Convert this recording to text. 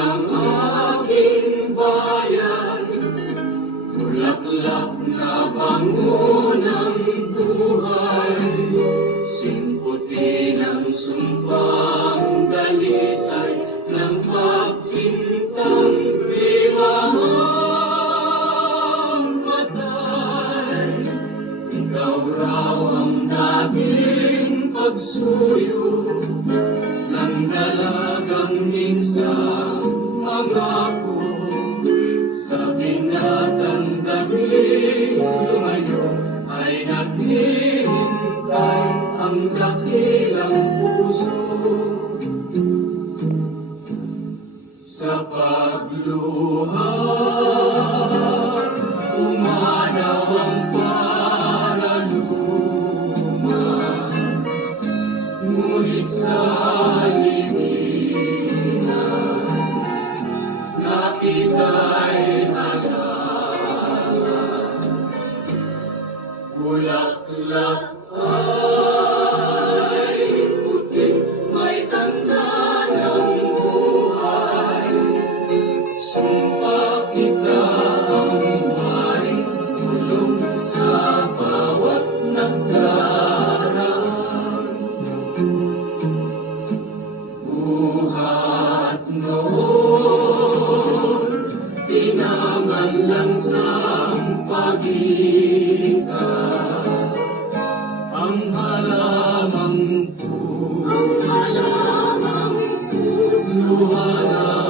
ng aking bayan, bulaklak na bango ng buhay, simputi ng sumpang dalisay ng pagsintang di mamamatay. Ikaw raw ang dating pagsuyo ng dalagang minsan mangako, sa binatang gabi lumayo ay naghihintay ang dakilang puso. Sa pagluha umanaw ang paraluma, ngunit sa liginan nakita'y halaman. Bulaklak ay puti, may tanda ng buhay, sumpa kita ang maring tulong sa bawat nagdaraan. Buhat noon, pinangan lang sa pagitan, ang halamang puso, luha na